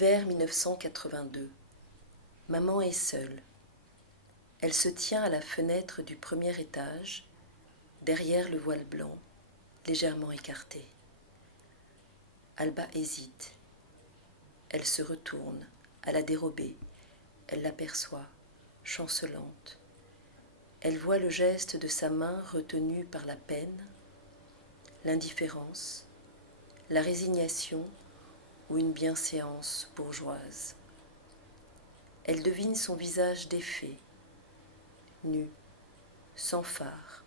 Hiver 1982. Maman est seule. Elle se tient à la fenêtre du premier étage, derrière le voile blanc, légèrement écarté. Alba hésite. Elle se retourne, à la dérobée. Elle l'aperçoit, chancelante. Elle voit le geste de sa main retenue par la peine, l'indifférence, la résignation ou une bienséance bourgeoise. Elle devine son visage défait, nu, sans fard.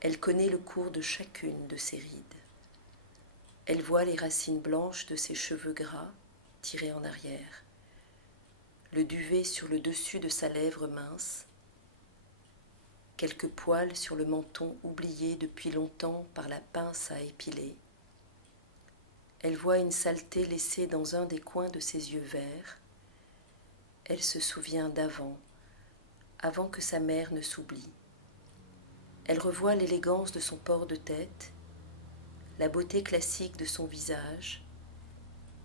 Elle connaît le cours de chacune de ses rides. Elle voit les racines blanches de ses cheveux gras tirés en arrière, le duvet sur le dessus de sa lèvre mince, quelques poils sur le menton oublié depuis longtemps par la pince à épiler. Elle voit une saleté laissée dans un des coins de ses yeux verts. Elle se souvient d'avant, avant que sa mère ne s'oublie. Elle revoit l'élégance de son port de tête, la beauté classique de son visage,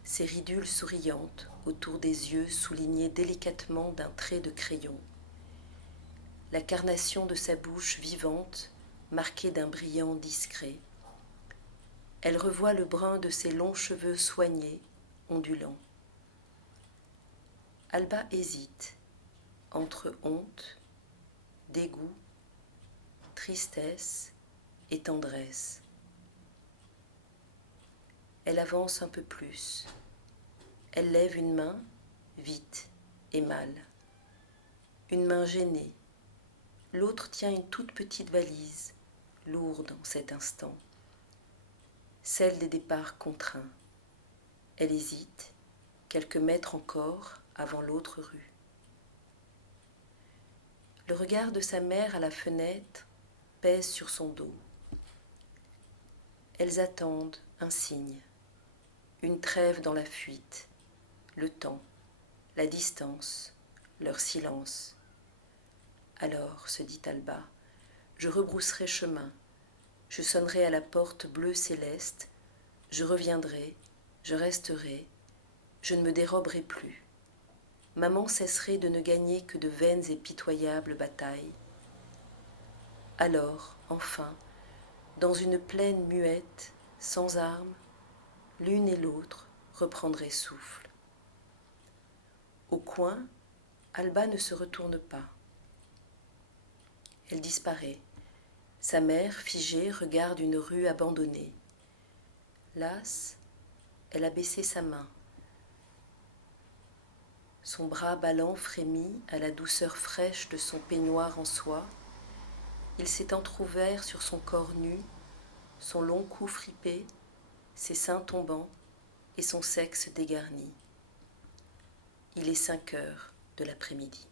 ses ridules souriantes autour des yeux soulignés délicatement d'un trait de crayon, la carnation de sa bouche vivante marquée d'un brillant discret. Elle revoit le brun de ses longs cheveux soignés, ondulants. Alba hésite entre honte, dégoût, tristesse et tendresse. Elle avance un peu plus. Elle lève une main, vite et mal. Une main gênée. L'autre tient une toute petite valise, lourde en cet instant. Celle des départs contraints. Elle hésite, quelques mètres encore avant l'autre rue. Le regard de sa mère à la fenêtre pèse sur son dos. Elles attendent un signe, une trêve dans la fuite, le temps, la distance, leur silence. Alors, se dit Alba, je rebrousserai chemin, je sonnerai à la porte bleue céleste, je reviendrai, je resterai, je ne me déroberai plus. Maman cesserait de ne gagner que de vaines et pitoyables batailles. Alors, enfin, dans une plaine muette, sans armes, l'une et l'autre reprendraient souffle. Au coin, Alba ne se retourne pas. Elle disparaît. Sa mère, figée, regarde une rue abandonnée. Lasse, elle a baissé sa main. Son bras ballant frémit à la douceur fraîche de son peignoir en soie. Il s'est entr'ouvert sur son corps nu, son long cou fripé, ses seins tombants et son sexe dégarni. Il est 5 heures de l'après-midi.